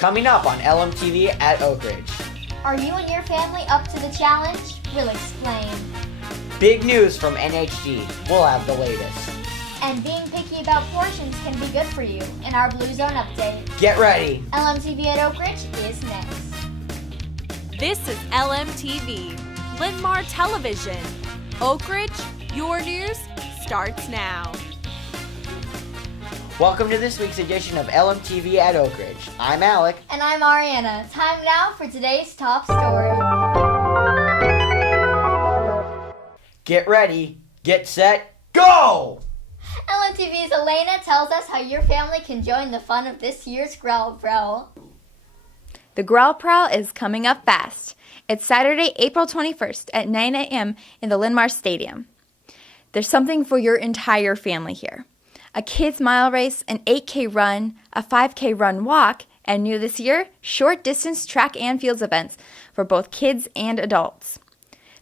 Coming up on LMTV at Oak Ridge. Are you and your family up to the challenge? We'll explain. Big news from NHG. We'll have the latest. And being picky about portions can be good for you in our Blue Zone update. Get ready. LMTV at Oak Ridge is next. This is LMTV, Linn-Mar Television. Oak Ridge, your news starts now. Welcome to this week's edition of LMTV at Oak Ridge. I'm Alec. And I'm Ariana. Time now for today's top story. Get ready, get set, go! LMTV's Elena tells us how your family can join the fun of this year's Growl Prowl. The Growl Prowl is coming up fast. It's Saturday, April 21st at 9 a.m. in the Linn-Mar Stadium. There's something for your entire family here. A kids mile race, an 8K run, a 5K run walk, and new this year, short distance track and fields events for both kids and adults.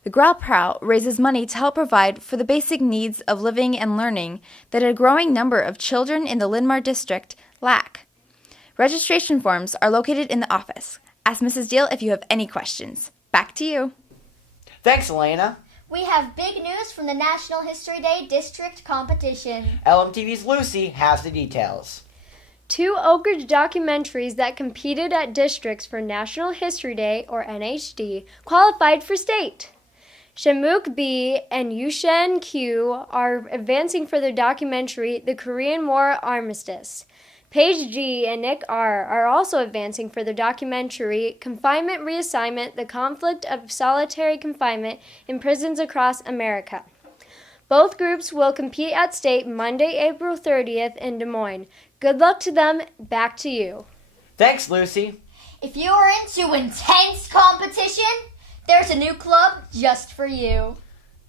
The Growl Prowl raises money to help provide for the basic needs of living and learning that a growing number of children in the Linn-Mar district lack. Registration forms are located in the office. Ask Mrs. Deal if you have any questions. Back to you. Thanks, Elena. We have big news from the National History Day District Competition. LMTV's Lucy has the details. 2 Oak Ridge documentaries that competed at districts for National History Day, or NHD, qualified for state. Shamuk B. and Yushen Q. are advancing for their documentary, The Korean War Armistice. Paige G. and Nick R. are also advancing for their documentary, Confinement Reassignment, The Conflict of Solitary Confinement in Prisons Across America. Both groups will compete at state Monday, April 30th in Des Moines. Good luck to them. Back to you. Thanks, Lucy. If you are into intense competition, there's a new club just for you.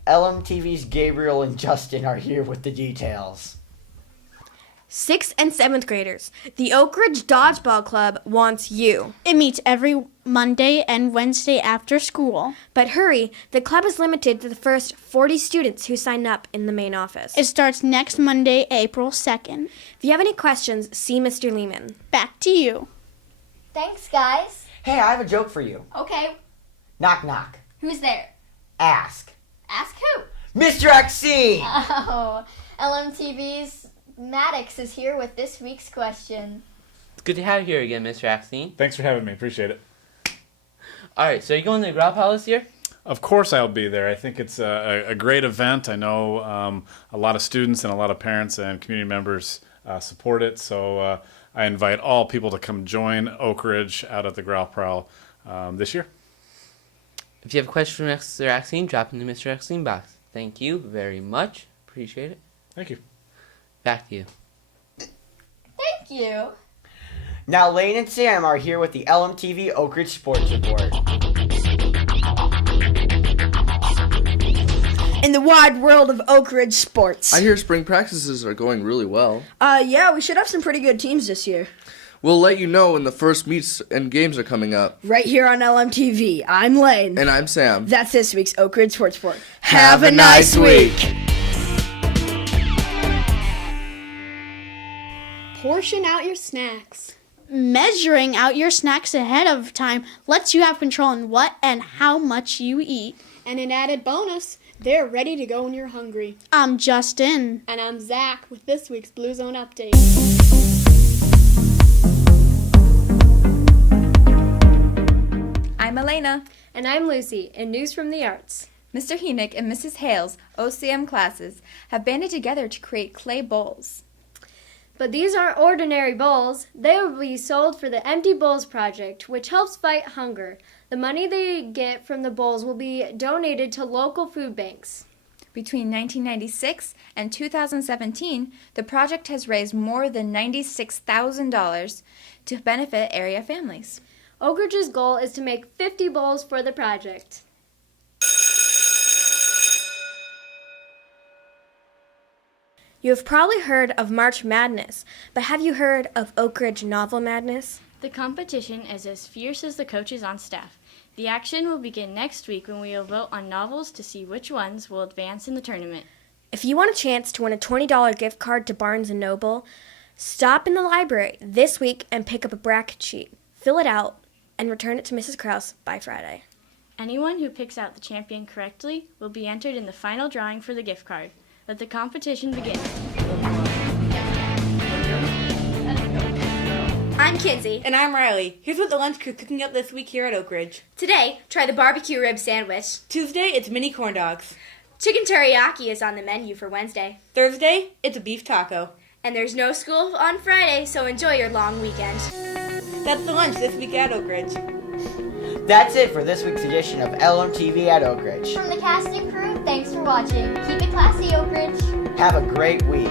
LMTV's Gabriel and Justin are here with the details. 6th and 7th graders, the Oak Ridge Dodgeball Club wants you. It meets every Monday and Wednesday after school. But hurry, the club is limited to the first 40 students who sign up in the main office. It starts next Monday, April 2nd. If you have any questions, see Mr. Lehman. Back to you. Thanks, guys. Hey, I have a joke for you. Okay, Knock, knock. who's there? Ask. Ask who? Mr. Axie! Oh, LMTV's Maddox is here with this week's question. It's good to have you here again, Mr. Axine. Thanks for having me. Appreciate it. All right, so are you going to the Growl Prowl this year? Of course I'll be there. I think it's a great event. I know a lot of students and a lot of parents and community members support it. So I invite all people to come join Oak Ridge out at the Growl Prowl this year. If you have a question for Mr. Axine, drop in the Mr. Axine box. Thank you very much. Appreciate it. Thank you. Back to you. Thank you. Now Lane and Sam are here with the LMTV Oak Ridge Sports Report. In the wide world of Oak Ridge sports. I hear spring practices are going really well. Yeah, we should have some pretty good teams this year. We'll let you know when the first meets and games are coming up. Right here on LMTV. I'm Lane. And I'm Sam. That's this week's Oak Ridge Sports Report. Have a nice week. Portion out your snacks. Measuring out your snacks ahead of time lets you have control on what and how much you eat. And an added bonus, they're ready to go when you're hungry. I'm Justin. And I'm Zach with this week's Blue Zone Update. I'm Elena. And I'm Lucy, in News from the Arts. Mr. Heenick and Mrs. Hale's OCM classes have banded together to create clay bowls. But these aren't ordinary bowls. They will be sold for the Empty Bowls Project, which helps fight hunger. The money they get from the bowls will be donated to local food banks. Between 1996 and 2017, the project has raised more than $96,000 to benefit area families. Oak Ridge's goal is to make 50 bowls for the project. You have probably heard of March Madness, but have you heard of Oak Ridge Novel Madness? The competition is as fierce as the coaches on staff. The action will begin next week when we will vote on novels to see which ones will advance in the tournament. If you want a chance to win a $20 gift card to Barnes & Noble, stop in the library this week and pick up a bracket sheet. Fill it out and return it to Mrs. Krause by Friday. Anyone who picks out the champion correctly will be entered in the final drawing for the gift card. Let the competition begin. I'm Kinsey. And I'm Riley. Here's what the lunch crew's cooking up this week here at Oak Ridge. Today, try the barbecue rib sandwich. Tuesday, it's mini corn dogs. Chicken teriyaki is on the menu for Wednesday. Thursday, it's a beef taco. And there's no school on Friday, so enjoy your long weekend. That's the lunch this week at Oak Ridge. That's it for this week's edition of LMTV at Oak Ridge. From the cast and crew, thanks for watching. Keep it classy, Oak Ridge. Have a great week.